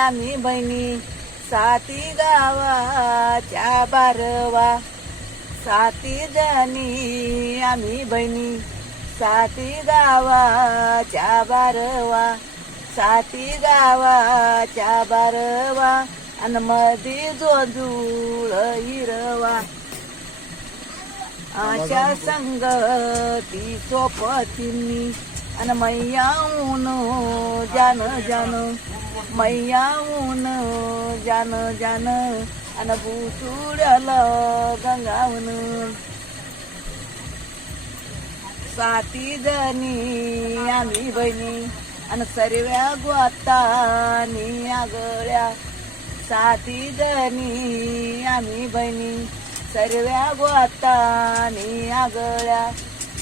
आम्ही बहिणी साती गावाच्या बारवा. साती जणी आम्ही बहिणी साती गावाच्या बारवा. साती गावाच्या बारवा अन मध्ये जोंधूळ हिरवा. आशा संगती सोपतींनी अन मैयाऊन जान जान. मैयाऊन जान जान अन बुचुड्याला गंगावन. साती जणी आम्ही बहिणी अन सर्व्या गोतानी आगळ्या. साती जणी आम्ही बहिणी सर्व्या गोतानी आगळ्या.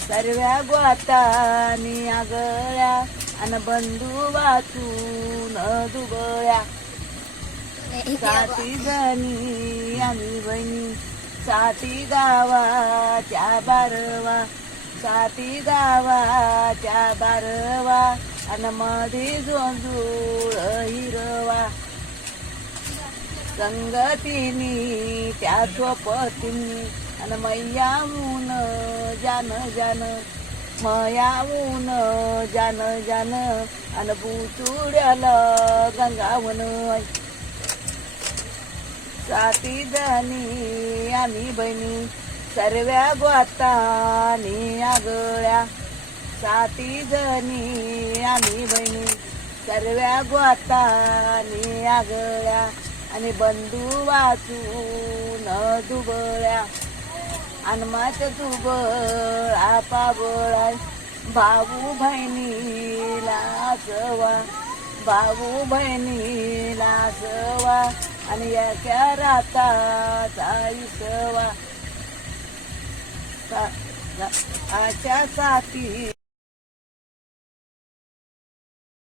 सर्व्या गोतानी आगळ्या अन बंधू वाचून दुबळ्या. साती जणी आम्ही बहिणी साती गावाच्या बारवा. साती गावाच्या बारवा अन मध्ये जोंधूळ हिरवा. संगतीनी त्या सोपतींनी अन मैयाऊन जान जान. मयाऊन जान जान अन बुचुड्याला गंगावन. साती जणी आम्ही बहिणी सर्व्या गोतानी आगळ्या. साती जणी आम्ही बहिणी सर्व्या गोतानी आगळ्या आणि बंधू वाचून दुबळ्या. अनमाच दुबळा पाबळा भाऊ बहिणीला सवा. भाऊ बहिणीला सवा आणि एका राताचा इसवा. आच्या साथी